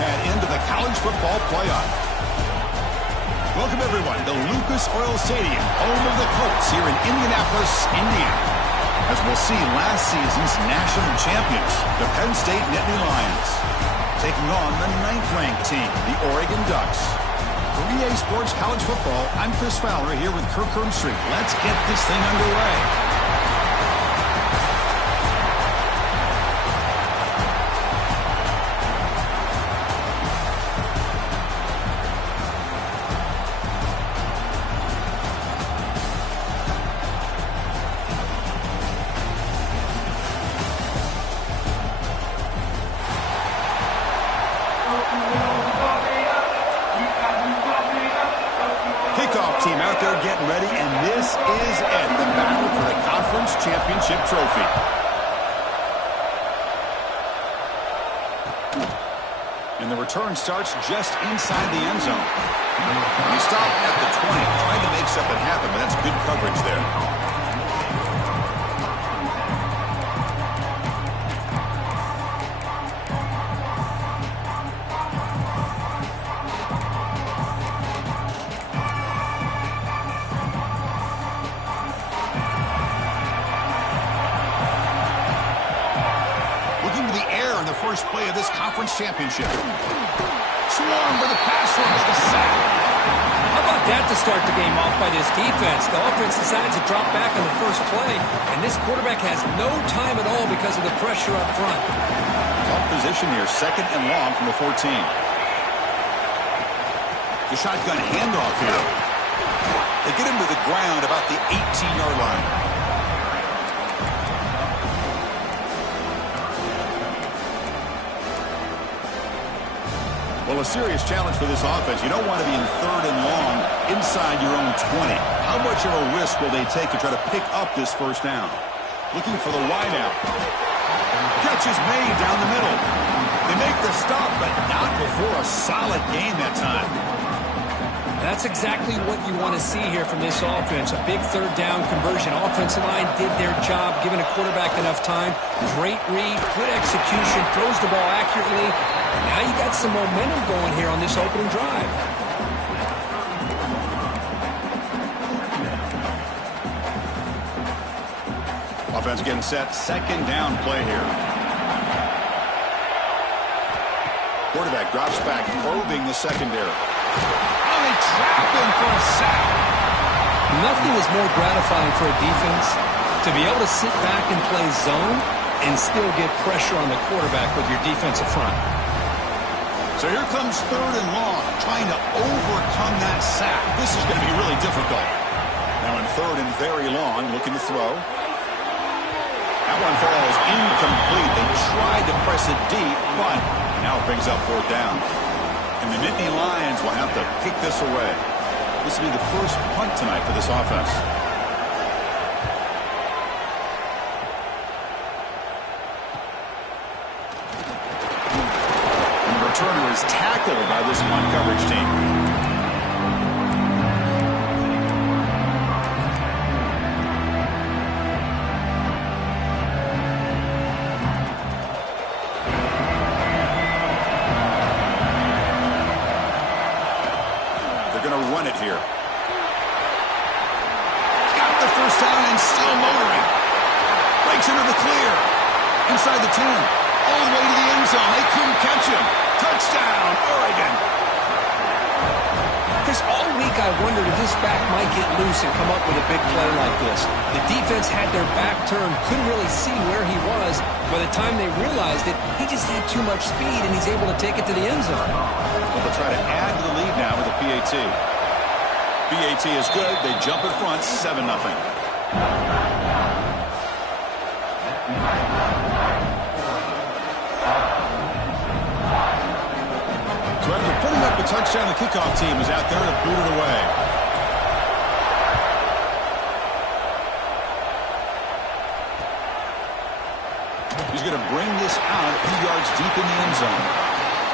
and into the college football playoff. Welcome, everyone, to Lucas Oil Stadium, home of the Colts here in Indianapolis, Indiana. As we'll see, last season's national champions, the Penn State Nittany Lions, taking on the 9th-ranked team, the Oregon Ducks. For EA Sports College Football, I'm Chris Fowler here with Kirk Herbstreit. Let's get this thing underway. Kickoff team out there getting ready, and this is it, the battle for the conference championship trophy. And the return starts just inside the end zone. He stopped at the 20, trying to make something happen, but that's good coverage there. First play of this conference championship. Swarm with a pass run with a sack. How about that to start the game off by this defense? The offense decides to drop back on the first play, and this quarterback has no time at all because of the pressure up front. Tough position here, 2nd and long from the 14. The shotgun handoff here. They get him to the ground about the 18-yard line. Well, a serious challenge for this offense. You don't want to be in 3rd and long inside your own 20. How much of a risk will they take to try to pick up this first down? Looking for the wideout. Catch is made down the middle. They make the stop, but not before a solid game that time. That's exactly what you want to see here from this offense. A big 3rd down conversion. Offensive line did their job, giving a quarterback enough time. Great read, good execution, throws the ball accurately. Now you got some momentum going here on this opening drive. Offense getting set. 2nd down play here. Quarterback drops back, probing the secondary. Oh, they trap him for a sack. Nothing is more gratifying for a defense to be able to sit back and play zone and still get pressure on the quarterback with your defensive front. So here comes 3rd and long, trying to overcome that sack. This is going to be really difficult. Now in 3rd and very long, looking to throw. That one falls incomplete. They tried to press it deep, but now it brings up 4th down. And the Nittany Lions will have to kick this away. This will be the first punt tonight for this offense. Returner is tackled by this punt coverage team. They're going to run it here. Got the first down and still motoring. Breaks into the clear. Inside the 10. All the way to the end zone. They couldn't catch him. Touchdown, Oregon. Chris, all week I wondered if this back might get loose and come up with a big play like this. The defense had their back turned, couldn't really see where he was. By the time they realized it, he just had too much speed, and he's able to take it to the end zone. Well, they'll try to add to the lead now with a PAT. PAT is good. They jump in front, 7-0. So after putting up a touchdown, the kickoff team is out there to boot it away. He's going to bring this out a few yards deep in the end zone.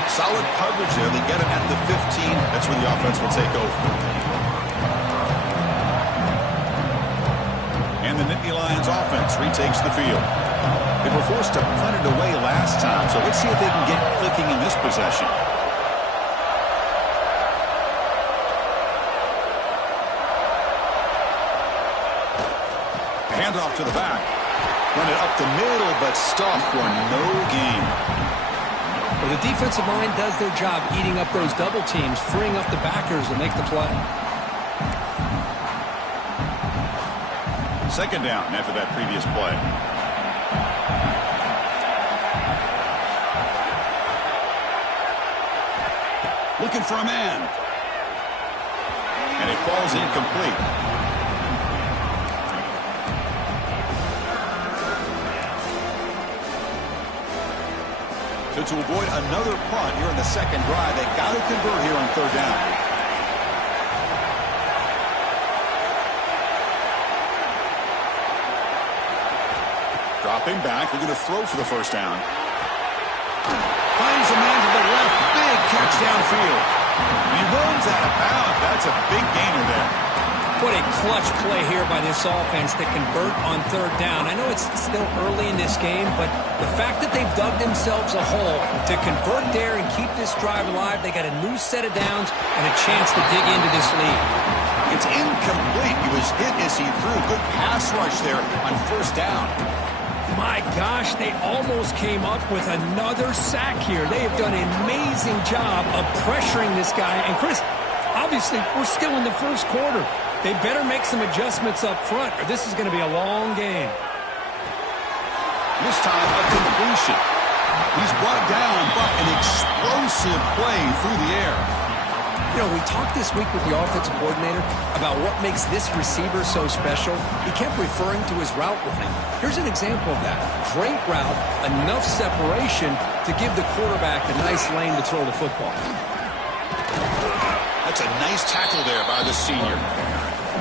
Solid coverage there. They get him at the 15. That's where the offense will take over. And the Nittany Lions offense retakes the field. They were forced to punt it away last time, so let's see if they can get clicking in this possession. to the back. Run it up the middle, but stuffed for no gain. Well, the defensive line does their job eating up those double teams, freeing up the backers to make the play. Second down after that previous play. Looking for a man. And it falls incomplete. So to avoid another punt here in the second drive, they got to convert here on third down. Dropping back, they're going to throw for the first down. Finds a man to the left, big catch downfield. He runs out of bounds. That's a big gainer there. What a clutch play here by this offense to convert on third down. I know it's still early in this game, but the fact that they've dug themselves a hole to convert there and keep this drive alive, they got a new set of downs and a chance to dig into this lead. It's incomplete. He was hit as he threw. Good pass rush there on first down. My gosh, they almost came up with another sack here. They have done an amazing job of pressuring this guy. And Chris, obviously, we're still in the first quarter. They better make some adjustments up front, or this is going to be a long game. This time, a completion. He's brought down, but an explosive play through the air. You know, we talked this week with the offensive coordinator about what makes this receiver so special. He kept referring to his route running. Here's an example of that. Great route, enough separation to give the quarterback a nice lane to throw the football. That's a nice tackle there by the senior.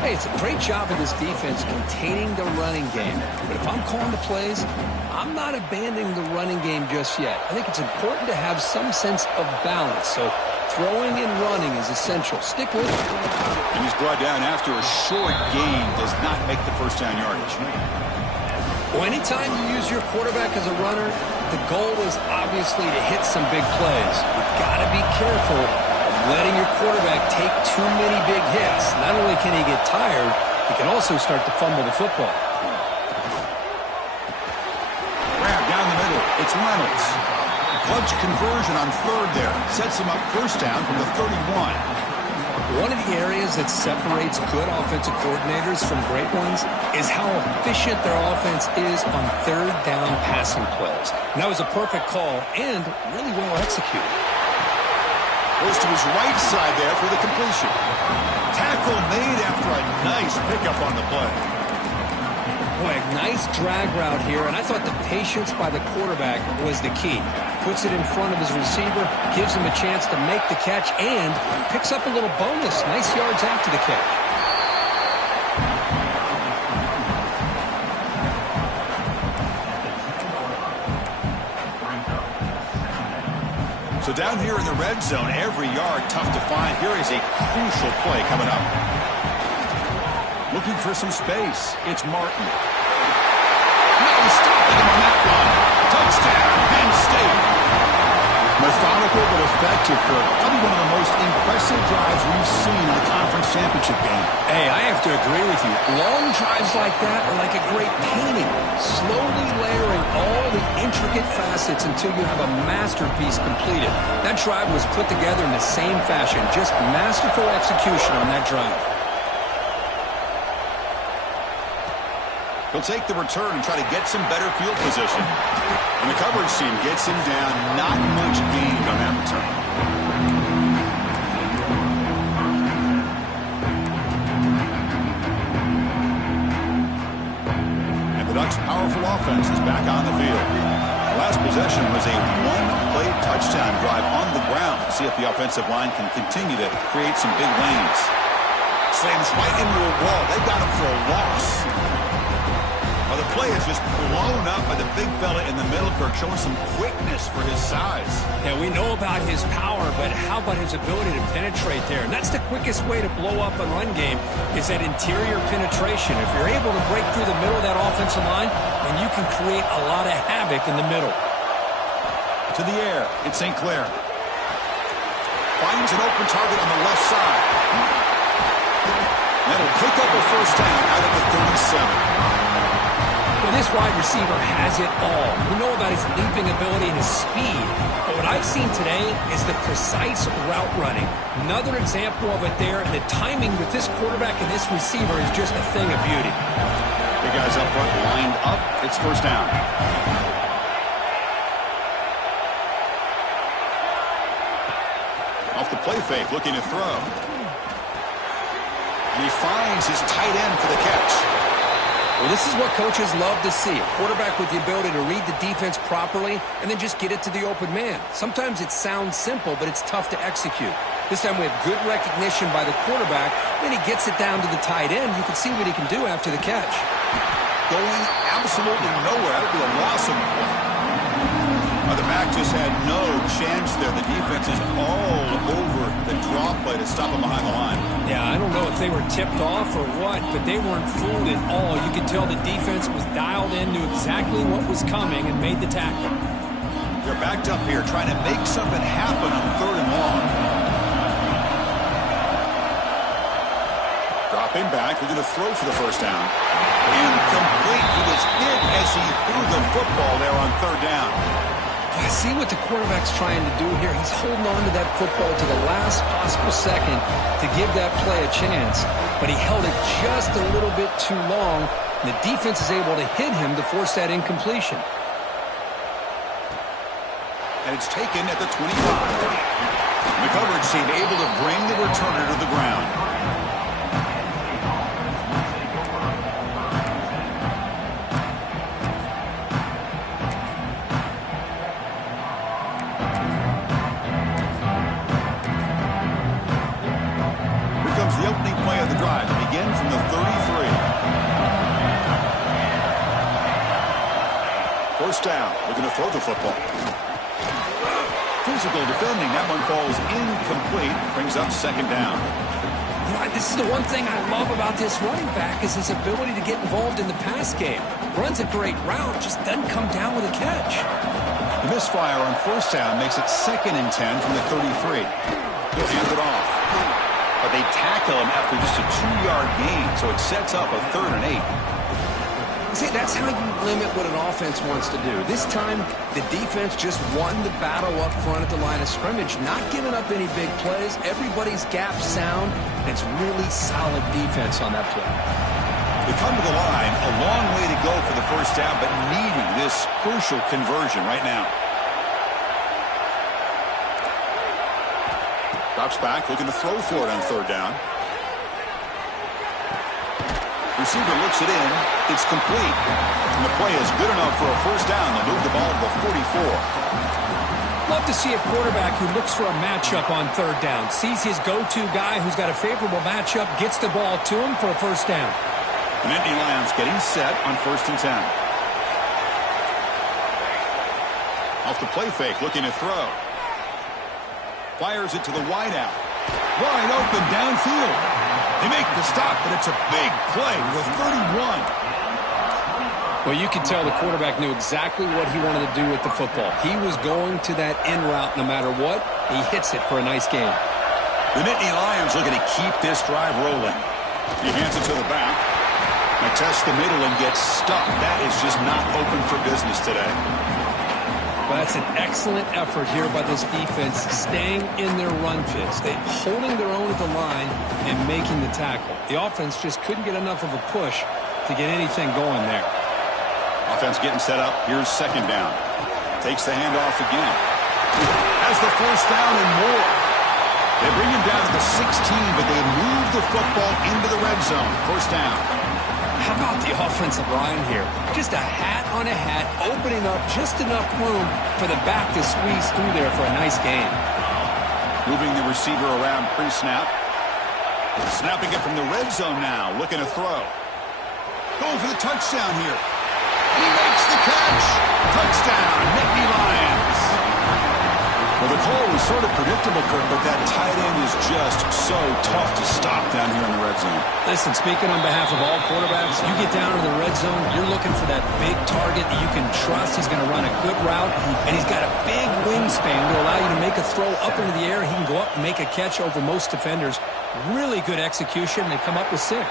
Hey, it's a great job of this defense containing the running game. But if I'm calling the plays, I'm not abandoning the running game just yet. I think it's important to have some sense of balance. So throwing and running is essential. Stick with it. And he's brought down after a short gain. Does not make the first down yardage. Well, anytime you use your quarterback as a runner, the goal is obviously to hit some big plays. You've got to be careful of letting your quarterback take too many big hits. Not only can he get tired, he can also start to fumble the football. Grab down the middle. It's Reynolds. Clutch conversion on third there. Sets him up first down from the 31. One of the areas that separates good offensive coordinators from great ones is how efficient their offense is on third down passing plays. And that was a perfect call and really well executed. Goes to his right side there for the completion. Tackle made after a nice pickup on the play. Boy, a nice drag route here, and I thought the patience by the quarterback was the key. Puts it in front of his receiver, gives him a chance to make the catch, and picks up a little bonus. Nice yards after the catch. So down here in the red zone, every yard tough to find. Here is a crucial play coming up. Looking for some space. It's Martin. No stopping him on that one. Touchdown, Penn State. Methodical but effective, Kurt. Probably one of the most impressive drives we've seen in a conference championship game. Hey, I have to agree with you. Long drives like that are like a great painting. Slowly layering all the intricate facets until you have a masterpiece completed. That drive was put together in the same fashion. Just masterful execution on that drive. He'll take the return and try to get some better field position. And the coverage team gets him down. Not much gained on that return. And the Ducks' powerful offense is back on the field. The last possession was a one-play touchdown drive on the ground. See if the offensive line can continue to create some big lanes. Slams right into a wall. They got him for a loss. Well, the play is just blown up by the big fella in the middle, Kirk, showing some quickness for his size. Yeah, we know about his power, but how about his ability to penetrate there? And that's the quickest way to blow up a run game is that interior penetration. If you're able to break through the middle of that offensive line, then you can create a lot of havoc in the middle. To the air, it's St. Clair. Finds an open target on the left side. That'll pick up a first down out of the 37. Well, this wide receiver has it all. We know about his leaping ability and his speed. But what I've seen today is the precise route running. Another example of it there, and the timing with this quarterback and this receiver is just a thing of beauty. The guys up front lined up. It's first down. Off the play fake, looking to throw. And he finds his tight end for the catch. Well, this is what coaches love to see. A quarterback with the ability to read the defense properly and then just get it to the open man. Sometimes it sounds simple, but it's tough to execute. This time we have good recognition by the quarterback. Then he gets it down to the tight end. You can see what he can do after the catch. Going absolutely nowhere. That would be a loss of the back just had no chance there. The defense is all over the draw play to stop him behind the line. Yeah, I don't know if they were tipped off or what, but they weren't fooled at all. You could tell the defense was dialed in, knew exactly what was coming, and made the tackle. They're backed up here trying to make something happen on third and long. Dropping back, we're going to throw for the first down. Incomplete. He was hit as he threw the football there on third down. I see what the quarterback's trying to do here. He's holding on to that football to the last possible second to give that play a chance. But he held it just a little bit too long, and the defense is able to hit him to force that incompletion. And it's taken at the 25. The coverage team able to bring the returner to the ground. The opening play of the drive to begin from the 33. First down. We're going to throw the football. Physical defending. That one falls incomplete. Brings up second down. This is the one thing I love about this running back is his ability to get involved in the pass game. Runs a great route, just doesn't come down with a catch. The misfire on first down makes it 2nd and 10 from the 33. He'll hand it off. But they tackle him after just a 2-yard gain, so it sets up a 3rd and 8. See, that's how you limit what an offense wants to do. This time, the defense just won the battle up front at the line of scrimmage, not giving up any big plays. Everybody's gap sound, and it's really solid defense on that play. They come to the line, a long way to go for the first down, but needing this crucial conversion right now. Drops back, looking to throw for it on third down. Receiver looks it in. It's complete. And the play is good enough for a first down. They'll move the ball to the 44. Love to see a quarterback who looks for a matchup on third down. Sees his go-to guy who's got a favorable matchup, gets the ball to him for a first down. And Nittany Lions getting set on 1st and 10. Off the play fake, looking to throw. Fires it to the wideout. Wide open downfield. They make the stop, but it's a big play with 31. Well, you could tell the quarterback knew exactly what he wanted to do with the football. He was going to that in route no matter what. He hits it for a nice game. The Nittany Lions looking to keep this drive rolling. He hands it to the back. Attests the middle and gets stuck. That is just not open for business today. Well, that's an excellent effort here by this defense, staying in their run fits. They're holding their own at the line and making the tackle. The offense just couldn't get enough of a push to get anything going there. Offense getting set up. Here's second down. Takes the handoff again. Has the first down and more. They bring him down to the 16, but they move the football into the red zone. First down. How about the offensive line here? Just a hat on a hat, opening up just enough room for the back to squeeze through there for a nice gain. Moving the receiver around pre-snap. Snapping it from the red zone now, looking to throw. Going for the touchdown here. He makes the catch. Touchdown, Nittany Lions. Well, the call was sort of predictable, Kurt, but that tight end is just so tough to stop down here in the red zone. Listen, speaking on behalf of all quarterbacks, you get down to the red zone, you're looking for that big target that you can trust. He's going to run a good route, and he's got a big wingspan to allow you to make a throw up into the air. He can go up and make a catch over most defenders. Really good execution. They come up with 6.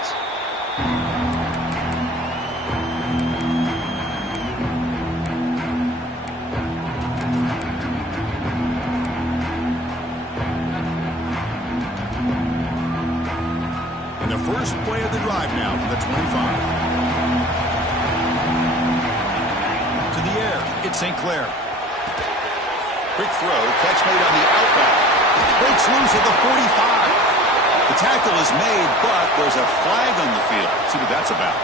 first play of the drive now from the 25. To the air, it's St. Clair. Quick throw, catch made on the outback. Breaks loose at the 45. The tackle is made, but there's a flag on the field. See what that's about.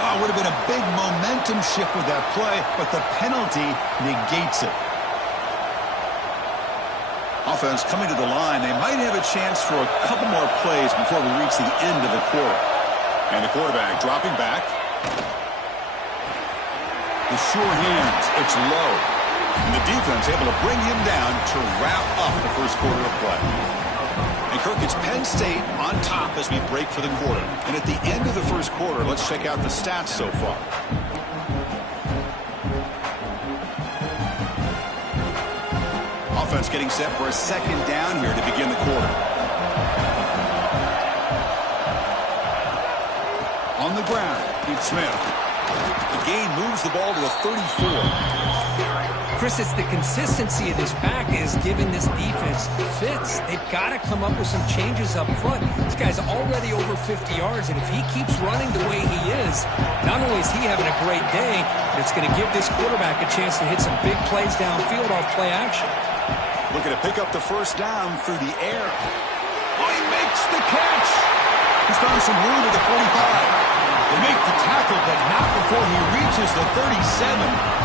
Oh, it would have been a big momentum shift with that play, but the penalty negates it. Offense coming to the line. They might have a chance for a couple more plays before we reach the end of the quarter. And the quarterback dropping back. The sure hands. It's low. And the defense able to bring him down to wrap up the first quarter of play. And Kirk, it's Penn State on top as we break for the quarter. And at the end of the first quarter, let's check out the stats so far. Offense getting set for a second down here to begin the quarter. On the ground, Pete Smith. The gain moves the ball to the 34. Chris, it's the consistency of this back is giving this defense fits. They've got to come up with some changes up front. This guy's already over 50 yards, and if he keeps running the way he is, not only is he having a great day, but it's going to give this quarterback a chance to hit some big plays downfield off play action. Looking to pick up the first down through the air. Oh, he makes the catch. He's found some room at the 45. They make the tackle, but not before he reaches the 37.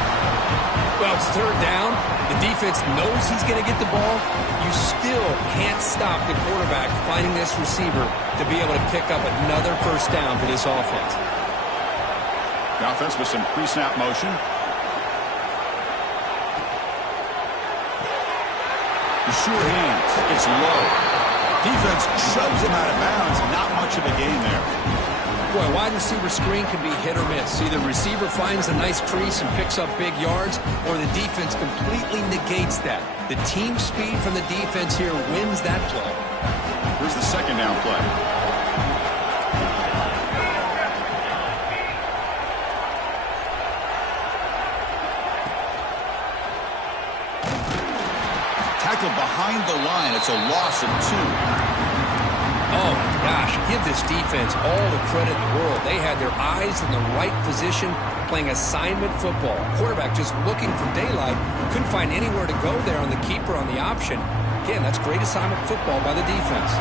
Well, it's third down. The defense knows he's going to get the ball. You still can't stop the quarterback finding this receiver to be able to pick up another first down for this offense. The offense with some pre-snap motion. The sure hands. It's low. Defense shoves him out of bounds. Not much of a gain there. Boy, wide receiver screen can be hit or miss. Either the receiver finds a nice crease and picks up big yards, or the defense completely negates that. The team speed from the defense here wins that play. Here's the second down play. Tackled behind the line. It's a loss of 2. Oh, my gosh, give this defense all the credit in the world. They had their eyes in the right position, playing assignment football. Quarterback just looking for daylight. Couldn't find anywhere to go there on the keeper on the option. Again, that's great assignment football by the defense.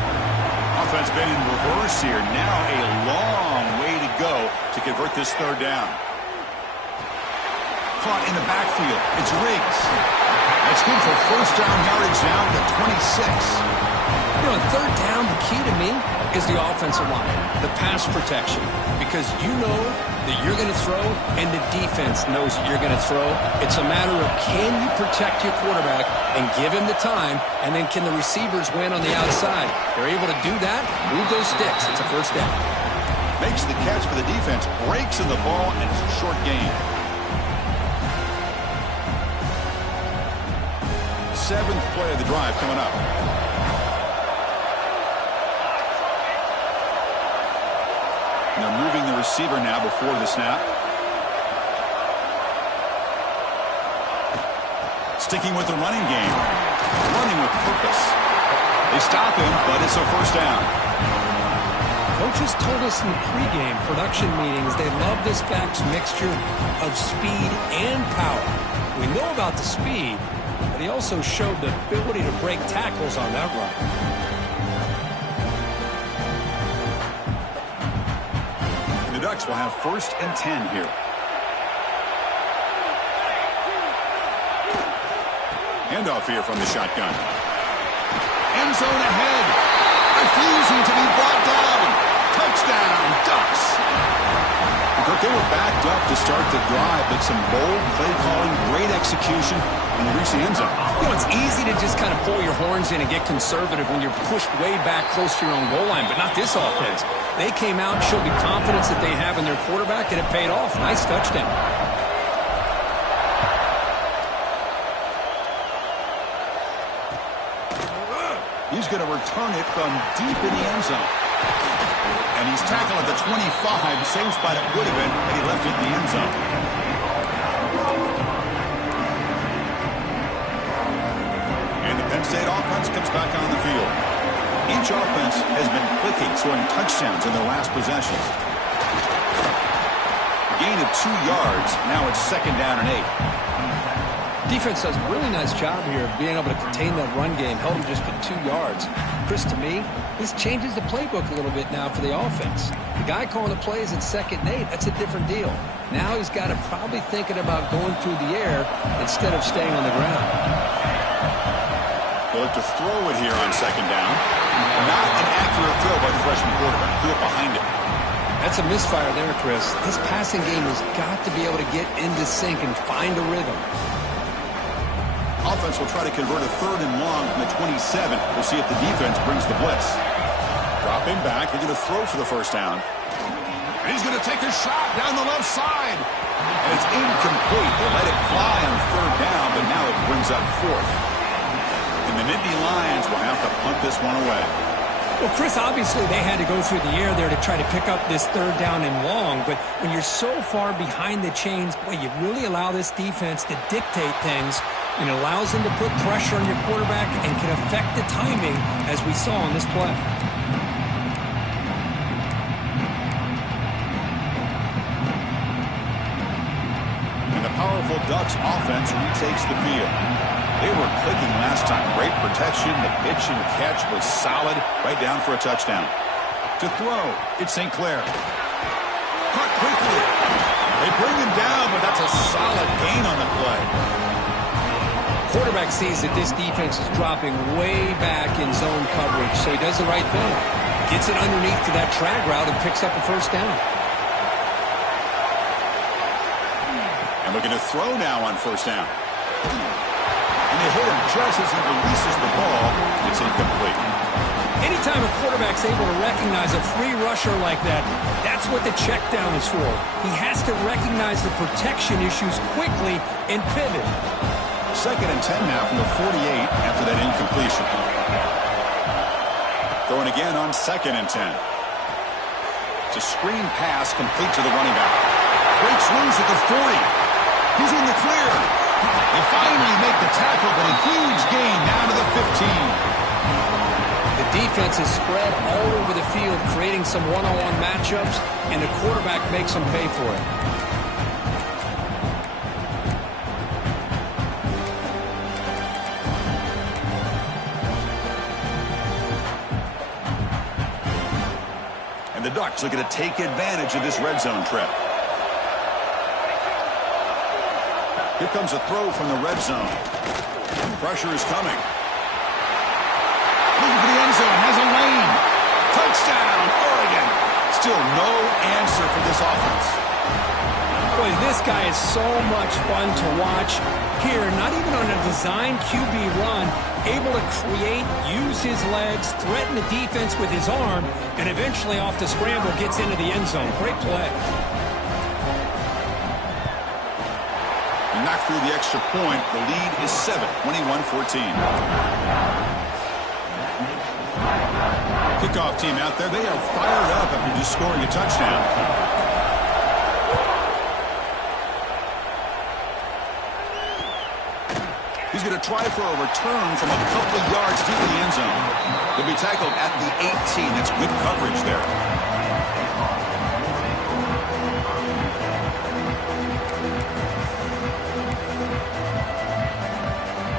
Offense been in reverse here. Now a long way to go to convert this third down. Caught in the backfield. It's Riggs. That's good for first down yardage now at the 26. You know, on third down, the key to me is the offensive line, the pass protection, because you know that you're going to throw and the defense knows that you're going to throw. It's a matter of can you protect your quarterback and give him the time, and then can the receivers win on the outside? They're able to do that, move those sticks. It's a first down. Makes the catch for the defense, breaks in the ball, and it's a short gain. 7th play of the drive coming up. They're moving the receiver now before the snap. Sticking with the running game. Running with purpose. They stop him, but it's a first down. Coaches told us in the pregame production meetings they love this back's mixture of speed and power. We know about the speed, but he also showed the ability to break tackles on that run. Ducks will have 1st and 10 here. Handoff here from the shotgun. End zone ahead. Refusing to be brought down. Touchdown, Ducks. But they were backed up to start the drive, but some bold play calling, great execution, and they reach the end zone. You know, it's easy to just kind of pull your horns in and get conservative when you're pushed way back close to your own goal line, but not this offense. They came out and showed the confidence that they have in their quarterback, and it paid off. Nice touchdown. He's going to return it from deep in the end zone. And he's tackled at the 25. Same spot it would have been had he left it in the end zone. And the Penn State offense comes back on the field. Each offense has been clicking, scoring touchdowns in their last possessions. Gain of 2 yards. Now it's 2nd down and 8. Defense does a really nice job here of being able to contain that run game. Held him just to 2 yards. Chris, to me, this changes the playbook a little bit now for the offense. The guy calling the plays at 2nd and 8, that's a different deal. Now he's got to probably thinking about going through the air instead of staying on the ground. They'll look to throw it here on 2nd down. Not an accurate throw by the freshman quarterback. Threw it behind him. That's a misfire there, Chris. This passing game has got to be able to get into sync and find a rhythm. Offense will try to convert a 3rd and long from the 27. We'll see if the defense brings the blitz. Dropping back. They're going to throw for the 1st down. And he's going to take a shot down the left side. And it's incomplete. They let it fly on 3rd down, but now it brings up 4th. And the Nittany Lions will have to punt this one away. Well, Chris, obviously they had to go through the air there to try to pick up this 3rd down and long, but when you're so far behind the chains, boy, you really allow this defense to dictate things, and it allows them to put pressure on your quarterback and can affect the timing, as we saw on this play. And the powerful Ducks offense retakes the field. They were clicking last time. Great protection. The pitch and catch was solid. Right down for a touchdown. To throw, it's St. Clair. Caught quickly. They bring him down, but that's a solid gain on the play. Quarterback sees that this defense is dropping way back in zone coverage, so he does the right thing. Gets it underneath to that drag route and picks up a 1st down. And looking to throw now on 1st down. And they hit him just as he releases the ball. It's incomplete. Anytime a quarterback's able to recognize a free rusher like that, that's what the check down is for. He has to recognize the protection issues quickly and pivot. 2nd and 10 now from the 48 after that incompletion. Throwing again on 2nd and 10. It's a screen pass complete to the running back. Breaks loose at the 40. He's in the clear. They finally make the tackle, but a huge gain down to the 15. The defense is spread all over the field, creating some one-on-one matchups, and the quarterback makes them pay for it. And the Ducks looking to take advantage of this red zone trip. Here comes a throw from the red zone. Pressure is coming. Looking for the end zone. Has a lane. Touchdown, Oregon. Still no answer for this offense. Boy, this guy is so much fun to watch. Here, not even on a design QB run, able to create, use his legs, threaten the defense with his arm, and eventually off the scramble gets into the end zone. Great play. Knocked through the extra point. The lead is 7, 21-14. Kickoff team out there. They are fired up after just scoring a touchdown. He's going to try for a return from a couple of yards deep in the end zone. He'll be tackled at the 18. That's good coverage there.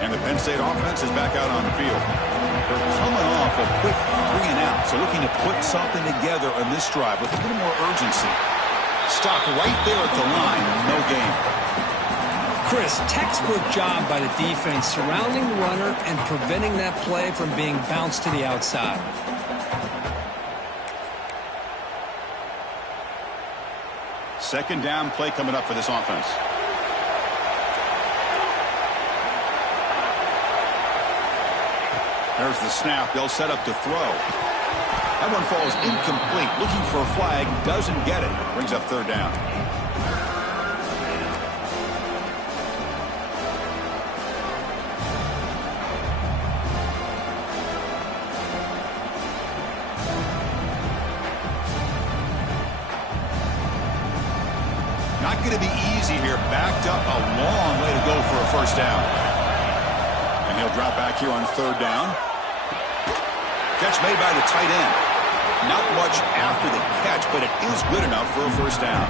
And the Penn State offense is back out on the field. They're coming off a quick 3 and out, so looking to put something together on this drive with a little more urgency. Stopped right there at the line, no gain. Chris, textbook job by the defense surrounding the runner and preventing that play from being bounced to the outside. Second down play coming up for this offense. There's the snap. They'll set up to throw. That one falls incomplete. Looking for a flag. Doesn't get it. Brings up 3rd down. Not going to be easy here. Backed up a long way to go for a 1st down. And he'll drop back here on 3rd down. Catch made by the tight end. Not much after the catch, but it is good enough for a first down.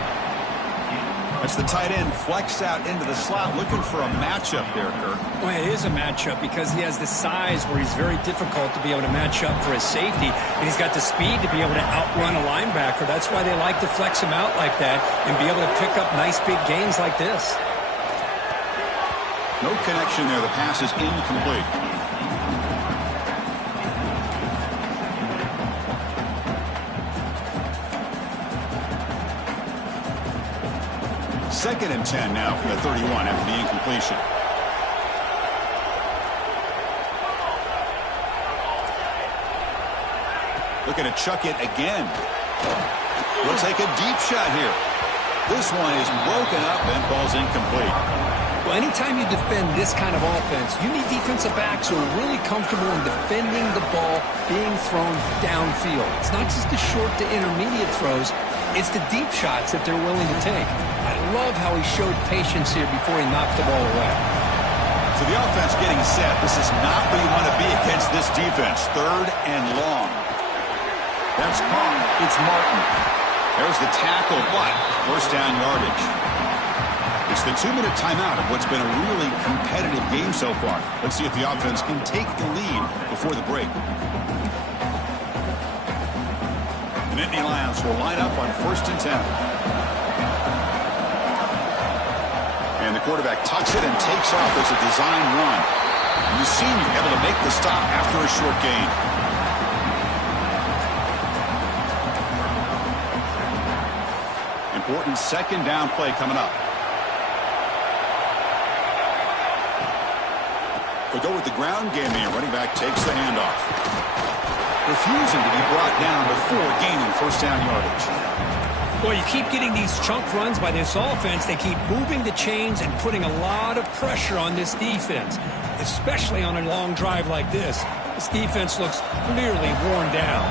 That's the tight end flexed out into the slot, looking for a matchup there, Kirk. Well, it is a matchup because he has the size where he's very difficult to be able to match up for his safety, and he's got the speed to be able to outrun a linebacker. That's why they like to flex him out like that and be able to pick up nice big gains like this. No connection there. The pass is incomplete. Second and 10 now from the 31 after the incompletion. Looking to chuck it again. We'll take a deep shot here. This one is broken up and falls incomplete. Well, anytime you defend this kind of offense, you need defensive backs who are really comfortable in defending the ball being thrown downfield. It's not just the short to intermediate throws. It's the deep shots that they're willing to take. I love how he showed patience here before he knocked the ball away. So the offense getting set. This is not where you want to be against this defense. Third and long. That's caught. It's Martin. There's the tackle, but first down yardage. It's the 2-minute timeout of what's been a really competitive game so far. Let's see if the offense can take the lead before the break. The Nittany Lions will line up on 1st and 10. And the quarterback tucks it and takes off as a design run. And the senior able to make the stop after a short gain. Important second down play coming up. They go with the ground game here. Running back takes the handoff. Refusing to be brought down before gaining first down yardage. Well, you keep getting these chunk runs by this offense. They keep moving the chains and putting a lot of pressure on this defense, especially on a long drive like this. This defense looks clearly worn down.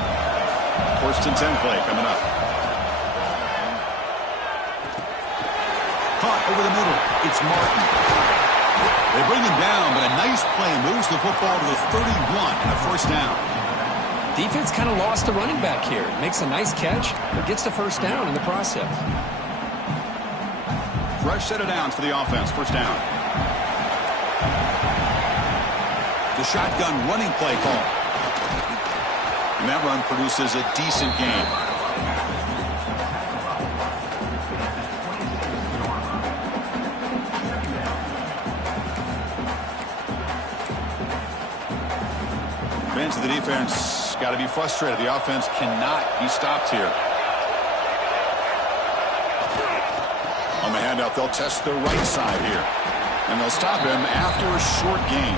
1st and 10 play coming up. Caught over the middle. It's Martin. They bring him down, but a nice play moves the football to the 31 and a first down. Defense kind of lost the running back here. Makes a nice catch, but gets the first down in the process. Fresh set of downs for the offense. First down. The shotgun running play call. And that run produces a decent gain. Fans of the defense got to be frustrated. The offense cannot be stopped here. On the handout, they'll test the right side here. And they'll stop him after a short gain.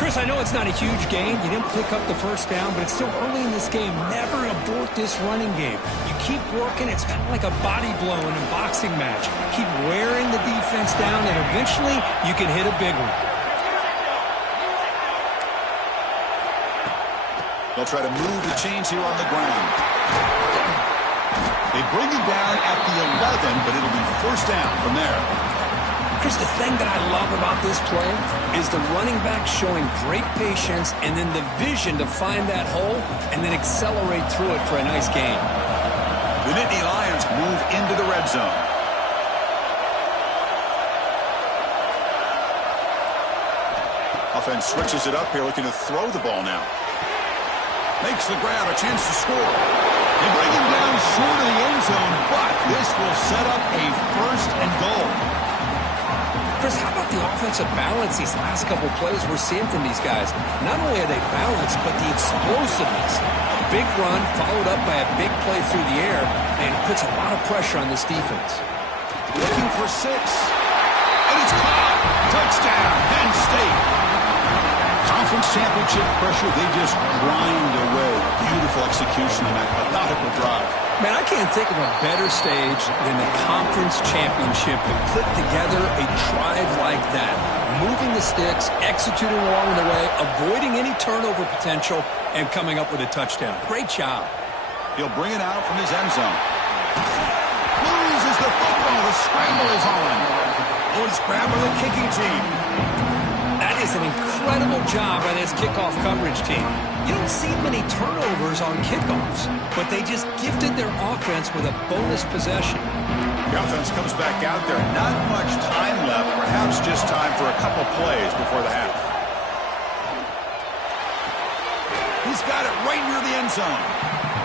Chris, I know it's not a huge gain. You didn't pick up the first down, but it's still early in this game. Never abort this running game. You keep working. It's kind of like a body blow in a boxing match. Keep wearing the defense down, and eventually you can hit a big one. They'll try to move the chains here on the ground. They bring him down at the 11, but it'll be first down from there. Chris, the thing that I love about this play is the running back showing great patience and then the vision to find that hole and then accelerate through it for a nice gain. The Nittany Lions move into the red zone. Offense switches it up here, looking to throw the ball now. Makes the grab, a chance to score. They bring him down short of the end zone, but this will set up a first and goal. Chris, how about the offensive balance these last couple plays we're seeing from these guys? Not only are they balanced, but the explosiveness. A big run followed up by a big play through the air, and it puts a lot of pressure on this defense. Looking for 6. And it's caught. Touchdown, Penn State. Conference championship pressure, they just grind away. Beautiful execution on that methodical drive. Man, I can't think of a better stage than the conference championship to put together a drive like that. Moving the sticks, executing along the way, avoiding any turnover potential, and coming up with a touchdown. Great job. He'll bring it out from his end zone. Loses the football. The scramble is on. Oh, it's grabbed by the kicking team. That is an incredible incredible job by this kickoff coverage team. You don't see many turnovers on kickoffs, but they just gifted their offense with a bonus possession. The offense comes back out there. Not much time left. Perhaps just time for a couple plays before the half. He's got it right near the end zone.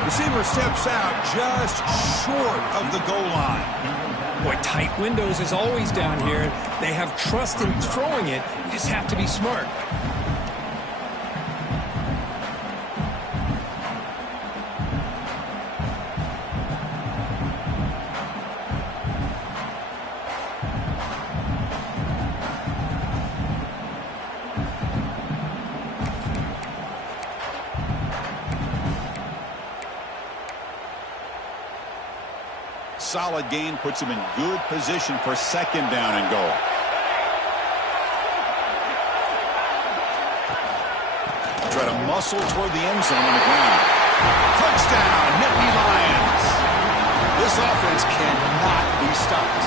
Receiver steps out just short of the goal line. Boy, tight windows is always down here. They have trust in throwing it. You just have to be smart. Solid gain puts him in good position for second down and goal. Try to muscle toward the end zone on the ground. Touchdown, Nittany Lions. This offense cannot be stopped.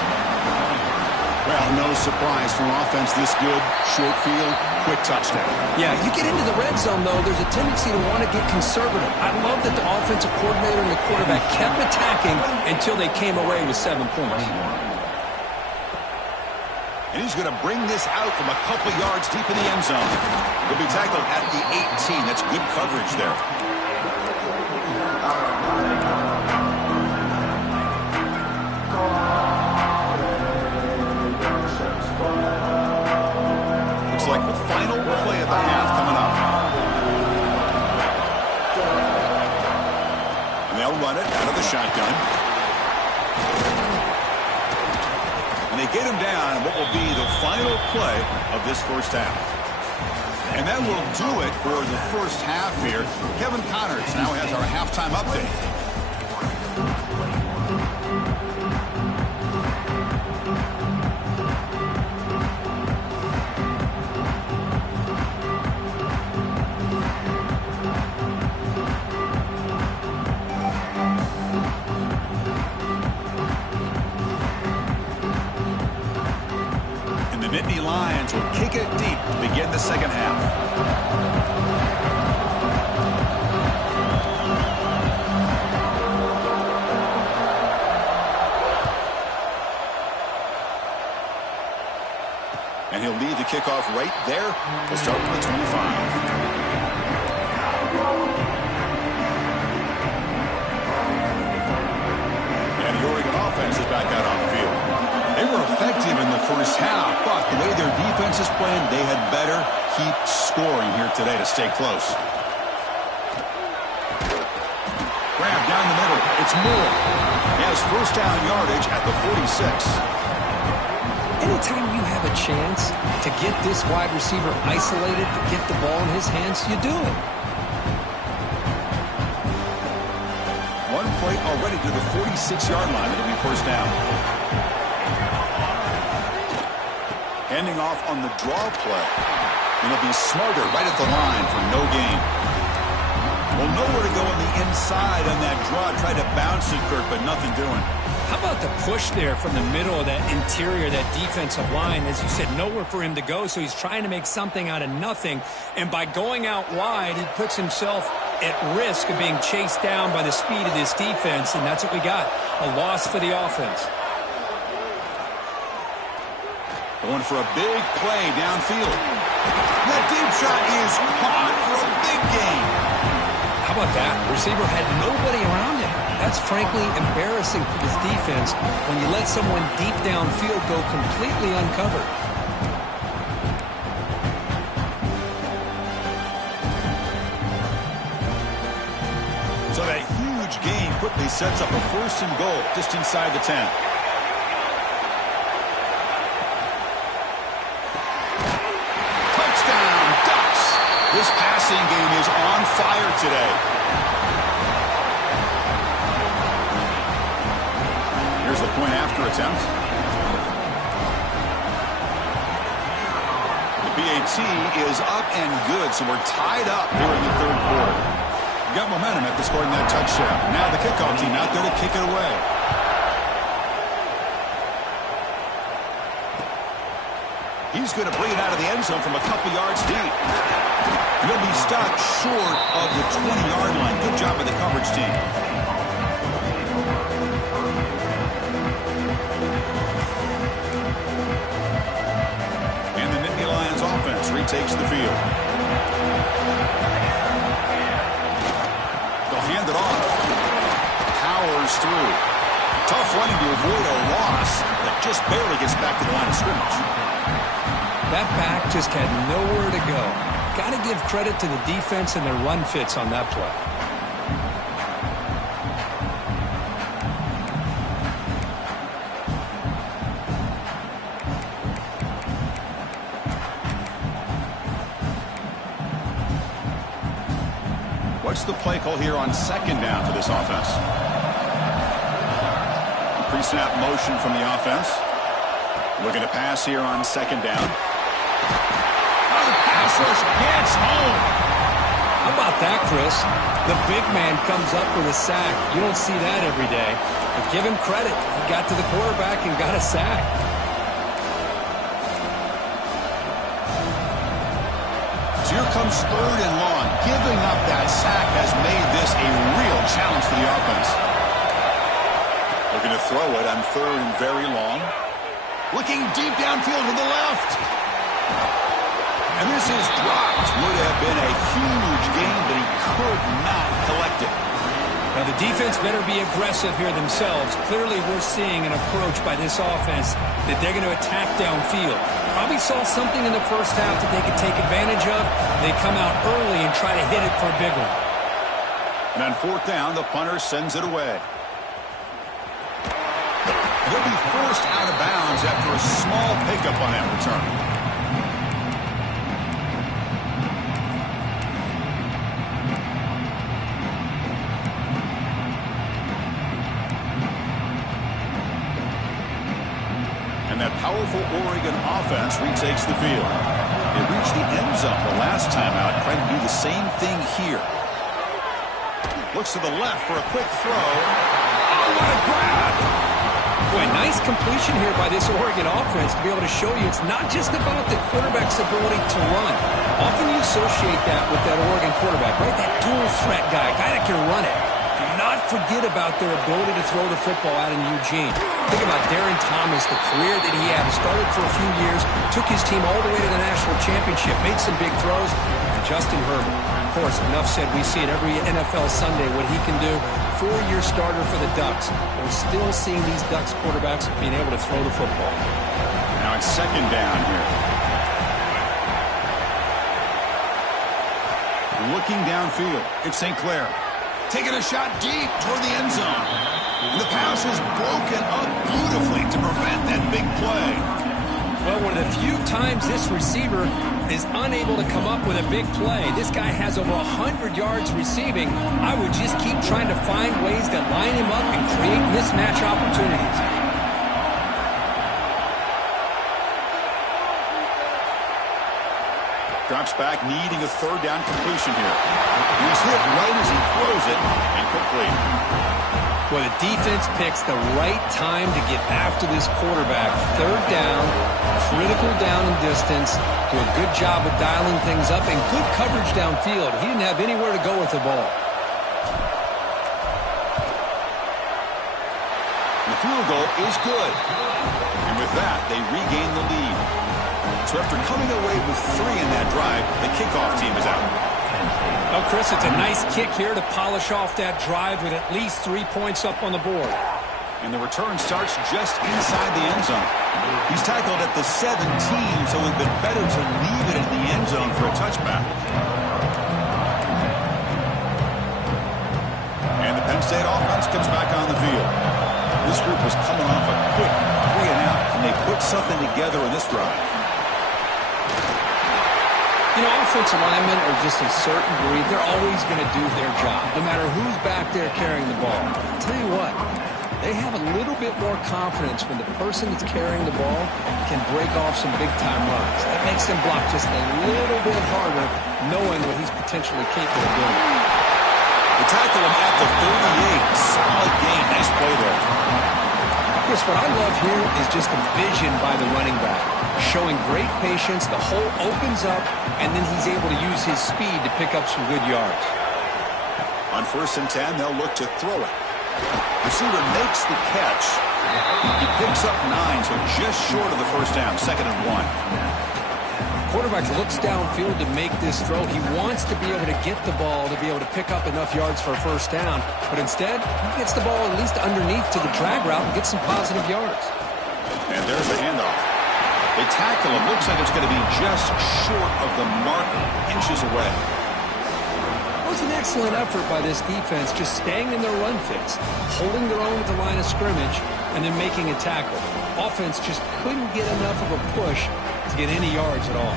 Well, no surprise from offense this good. Short field, quick touchdown. Yeah, you get into the red zone, though, there's a tendency to want to get conservative. I love that the offensive coordinator and the quarterback kept attacking until they came away with 7 points. And he's going to bring this out from a couple yards deep in the end zone. He'll be tackled at the 18. That's good coverage there. Like the final play of the half coming up. And they'll run it out of the shotgun. And they get him down in what will be the final play of this first half. And that will do it for the first half here. Kevin Connors now has our halftime update. Nittany Lions will kick it deep to begin the second half. And he'll lead the kickoff right there. We'll start with the 25. And the Oregon offense is back out on the field. They were effective in the first half, but the way their defense is playing, they had better keep scoring here today to stay close. Grab down the middle. It's Moore. He has first down yardage at the 46. Anytime you have a chance to get this wide receiver isolated, to get the ball in his hands, you do it. One play already to the 46-yard line. It'll be first down. Handing off on the draw play. And he'll be smarter right at the line for no gain. Well, nowhere to go on the inside on that draw. Tried to bounce it, Kirk, but nothing doing. How about the push there from the middle of that interior, that defensive line? As you said, nowhere for him to go, so he's trying to make something out of nothing. And by going out wide, he puts himself at risk of being chased down by the speed of this defense, and that's what we got, a loss for the offense. Going for a big play downfield. That deep shot is caught for a big gain. How about that? Receiver had nobody around him. That's frankly embarrassing for this defense when you let someone deep downfield go completely uncovered. So that huge gain quickly sets up a first and goal just inside the 10. This passing game is on fire today. Here's the point after attempt. The PAT is up and good, so we're tied up here in the third quarter. We got momentum after scoring that touchdown. Now the kickoff team out there to kick it away. He's going to bring it out of the end zone from a couple yards deep. He'll be stuck short of the 20-yard line. Good job by the coverage team. And the Nittany Lions offense retakes the field. They'll hand it off. Powers through. Tough running to avoid a loss that just barely gets back to the line of scrimmage. That back just had nowhere to go. Got to give credit to the defense and their run fits on that play. What's the play call here on second down for this offense? Pre-snap motion from the offense. Looking to pass here on second down. Oh, the pass rush gets home. How about that, Chris? The big man comes up with a sack. You don't see that every day. But give him credit. He got to the quarterback and got a sack. So here comes third and long. Giving up that sack has made this a real challenge for the offense. Looking to throw it on third and very long. Looking deep downfield to the left. And this is dropped. Would have been a huge gain, but he could not collect it. Now the defense better be aggressive here themselves. Clearly we're seeing an approach by this offense that they're going to attack downfield. Probably saw something in the first half that they could take advantage of. They come out early and try to hit it for a big one. And on fourth down, the punter sends it away. He'll be forced out of bounds after a small pickup on that return. And that powerful Oregon offense retakes the field. It reached the end zone the last time out, trying to do the same thing here. Looks to the left for a quick throw. Oh, what a grab! Boy, nice completion here by this Oregon offense to be able to show you it's not just about the quarterback's ability to run. Often you associate that with that Oregon quarterback, right? That dual threat guy that can run it. Do not forget about their ability to throw the football out in Eugene. Think about Darren Thomas, the career that he had. He started for a few years, took his team all the way to the national championship, made some big throws. And Justin Herbert, of course, enough said, we see it every NFL Sunday what he can do. 4-year starter for the Ducks. We're still seeing these Ducks quarterbacks being able to throw the football. Now it's second down here. Looking downfield, it's St. Clair. Taking a shot deep toward the end zone. And the pass is broken up beautifully to prevent that big play. Well, one of the few times this receiver is unable to come up with a big play. This guy has over 100 yards receiving. I would just keep trying to find ways to line him up and create mismatch opportunities. Drops back, needing a third down completion here. He's hit right as he throws it, incomplete. Well, the defense picks the right time to get after this quarterback. Third down, critical down and distance. Do a good job of dialing things up and good coverage downfield. He didn't have anywhere to go with the ball. The field goal is good. And with that, they regain the lead. So after coming away with 3 in that drive, the kickoff team is out. Well, Chris, it's a nice kick here to polish off that drive with at least 3 points up on the board. And the return starts just inside the end zone. He's tackled at the 17, so it would have been better to leave it in the end zone for a touchback. And the Penn State offense comes back on the field. This group was coming off a quick 3-and-out, and they put something together in this drive. You know, offensive linemen are just a certain breed. They're always going to do their job, no matter who's back there carrying the ball. I'll tell you what, they have a little bit more confidence when the person that's carrying the ball can break off some big-time runs. That makes them block just a little bit harder, knowing what he's potentially capable of doing. They tackle him at the 38. Solid gain. Nice play there. Chris, what I love here is just the vision by the running back. Showing great patience, the hole opens up, and then he's able to use his speed to pick up some good yards. On 1st and 10, they'll look to throw it. Receiver makes the catch. He picks up 9, so just short of the first down, 2nd and 1. Quarterback looks downfield to make this throw. He wants to be able to get the ball to be able to pick up enough yards for a first down, but instead, he gets the ball at least underneath to the drag route and gets some positive yards. And there's the handoff. They tackle him. Looks like it's going to be just short of the marker, inches away. It was an excellent effort by this defense, just staying in their run fix, holding their own at the line of scrimmage, and then making a tackle. Offense just couldn't get enough of a push to get any yards at all.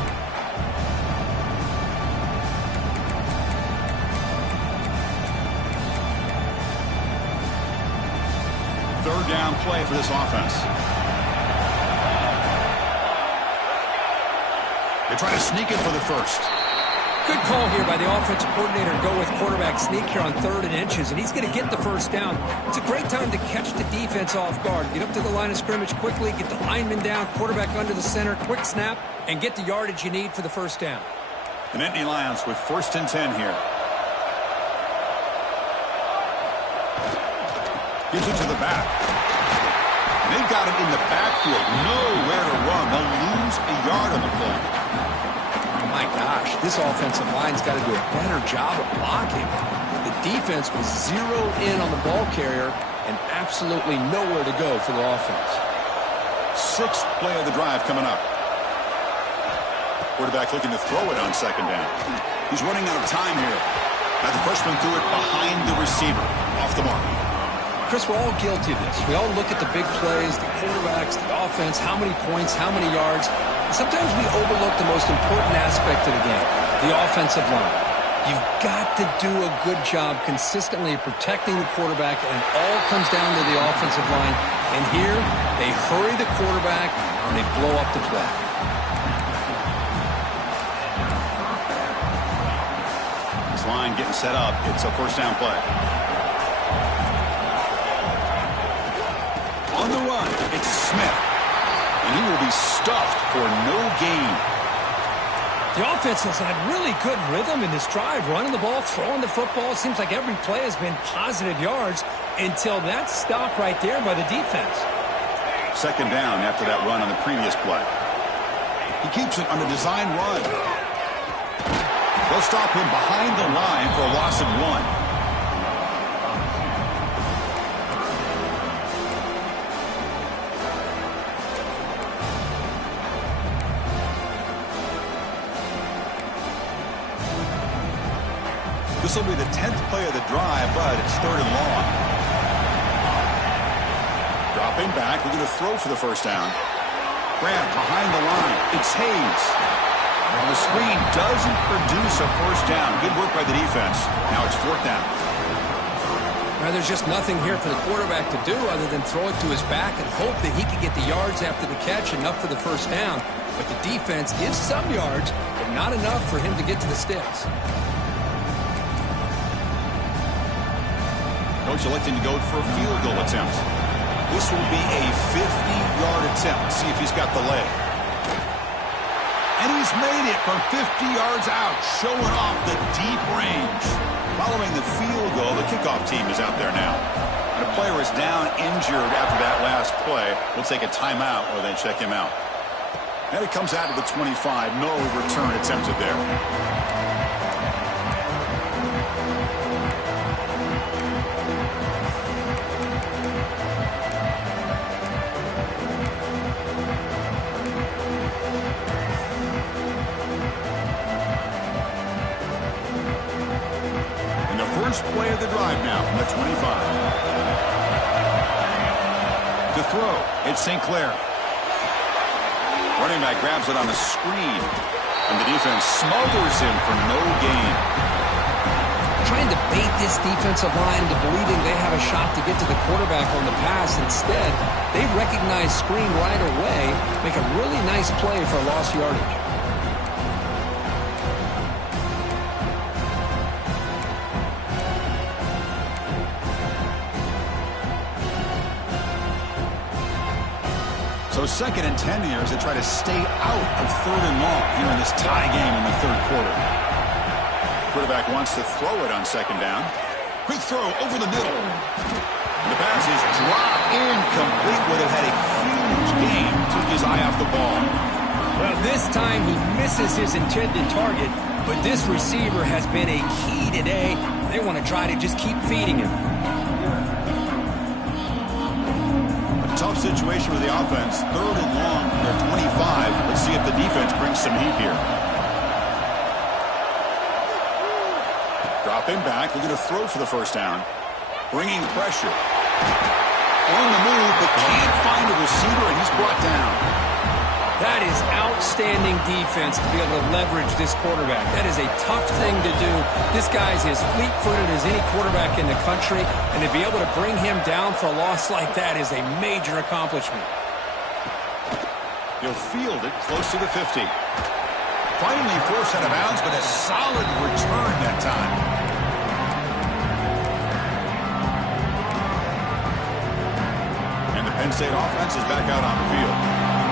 Third down play for this offense. They try to sneak it for the first. Good call here by the offensive coordinator to go with quarterback sneak here on 3rd and inches, and he's going to get the first down. It's a great time to catch the defense off guard. Get up to the line of scrimmage quickly, get the lineman down, quarterback under the center, quick snap, and get the yardage you need for the first down. The Nittany Lions with 1st and 10 here. Gives it to the back. They've got him in the backfield. Nowhere to run. They'll lose a yard on the play. My gosh, this offensive line's got to do a better job of blocking. The defense was zeroed in on the ball carrier and absolutely nowhere to go for the offense. 6th play of the drive coming up. Quarterback looking to throw it on 2nd down. He's running out of time here. Now the freshman threw it behind the receiver. Off the mark. Chris, we're all guilty of this. We all look at the big plays, the quarterbacks, the offense, how many points, how many yards. Sometimes we overlook the most important aspect of the game, the offensive line. You've got to do a good job consistently protecting the quarterback, and it all comes down to the offensive line. And here, they hurry the quarterback, and they blow up the play. This line getting set up. It's a first down play. On the run, it's Smith. And he will be stuffed for no gain. The offense has had really good rhythm in this drive, running the ball, throwing the football. It seems like every play has been positive yards until that stop right there by the defense. 2nd down after that run on the previous play. He keeps it on a design run. They'll stop him behind the line for a loss of 1. This will be the 10th play of the drive, but it's 3rd and long. Dropping back, we're going to throw for the first down. Grant behind the line. It's Hayes. Well, the screen doesn't produce a first down. Good work by the defense. Now it's 4th down. Now, there's just nothing here for the quarterback to do other than throw it to his back and hope that he can get the yards after the catch, enough for the first down. But the defense gives some yards, but not enough for him to get to the sticks. Coach electing to go for a field goal attempt. This will be a 50-yard attempt. See if he's got the leg. And he's made it from 50 yards out, showing off the deep range. Following the field goal, the kickoff team is out there now. And a player is down injured after that last play. We'll take a timeout or then check him out. And it comes out of the 25. No return attempted there. First play of the drive now from the 25. To throw, it's St. Clair. Running back grabs it on the screen, and the defense smothers him for no gain. Trying to bait this defensive line into believing they have a shot to get to the quarterback on the pass. Instead, they recognize screen right away, make a really nice play for lost yardage. So 2nd and 10 here as they try to stay out of 3rd and long here in this tie game in the 3rd quarter. Quarterback wants to throw it on 2nd down. Quick throw over the middle. The pass is dropped incomplete. Would have had a huge game. Took his eye off the ball. Well, this time he misses his intended target, but this receiver has been a key today. They want to try to just keep feeding him. A tough situation for the offense. 3rd and long. They're 25. Let's see if the defense brings some heat here. Drop him back. Looking to throw for the 1st down. Bringing pressure. On the move, but can't find a receiver, and he's brought down. That is outstanding defense to be able to leverage this quarterback. That is a tough thing to do. This guy's as fleet-footed as any quarterback in the country, and to be able to bring him down for a loss like that is a major accomplishment. He'll field it close to the 50. Finally forced out of bounds, but a solid return that time. Penn State offense is back out on the field.